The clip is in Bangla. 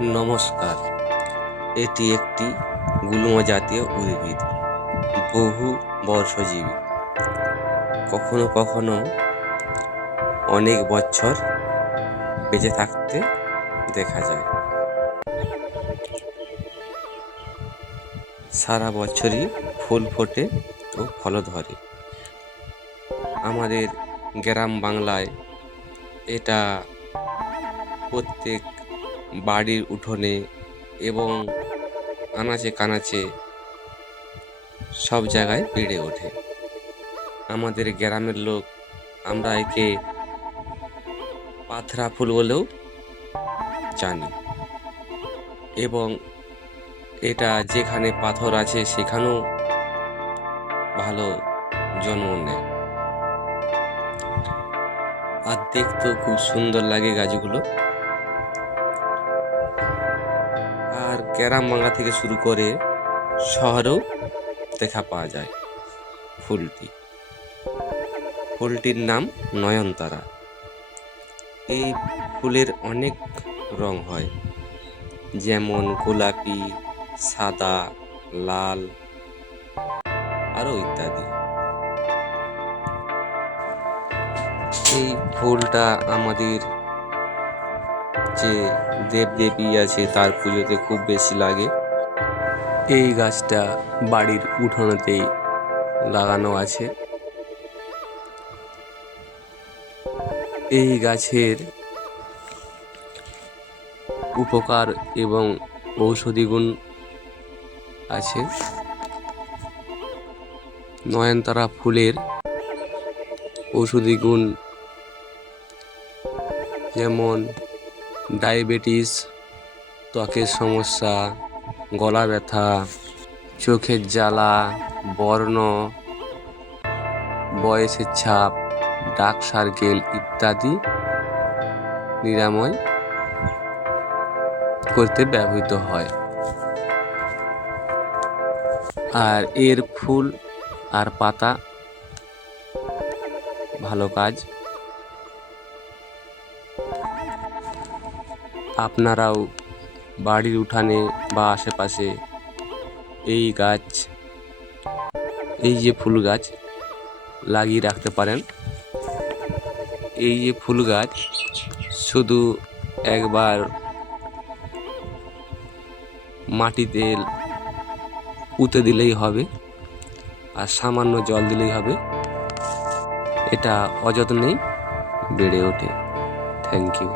নমস্কার। এটি একটি গুল্ম জাতীয় উদ্ভিদ, বহু বর্ষজীবী। কখনো কখনো অনেক বছর বেঁচে থাকতে দেখা যায়। সারা বছরই ফুল ফোটে ও ফল ধরে। আমাদের গ্রাম বাংলায় এটা প্রত্যেক বাড়ির উঠোনে এবং আনাচে কানাচে সব জায়গায় বেড়ে ওঠে। আমাদের গ্রামের লোক আমরা একে পাথরা ফুল বলেও জানি, এবং এটা যেখানে পাথর আছে সেখানেও ভালো জন্ম নেয়। আর দেখতেও খুব সুন্দর লাগে গাছগুলো। আর গ্রাম বাংলা থেকে শুরু করে শহরেও দেখা পাওয়া যায় ফুলটির নাম নয়নতারা। এই ফুলের অনেক রং হয়, যেমন গোলাপি, সাদা, লাল আরও ইত্যাদি। এই ফুলটা আমাদের যে দেবদেবী আছে তার পুজোতে খুব বেশি লাগে। এই গাছটা বাড়ির উঠোনেতেই লাগানো আছে। এই গাছের উপকার এবং ঔষধি গুণ আছে। নয়নতারা ফুলের ঔষধি গুণ যেমন ডায়াবেটিস, ত্বকের সমস্যা, গলা ব্যথা, চোখের জ্বালা, বর্ণ, বয়সের ছাপ, ডার্ক সার্কেল ইত্যাদি নিরাময় করতে ব্যবহৃত হয়। আর এর ফুল আর পাতা ভালো কাজ। আপনারাও বাড়ির উঠানে বা আশেপাশে এই যে ফুল গাছ লাগিয়ে রাখতে পারেন। এই যে ফুল গাছ শুধু একবার মাটিতে পুঁতে দিলেই হবে, আর সামান্য জল দিলেই হবে। এটা অযত্নেই বেড়ে ওঠে। Thank you.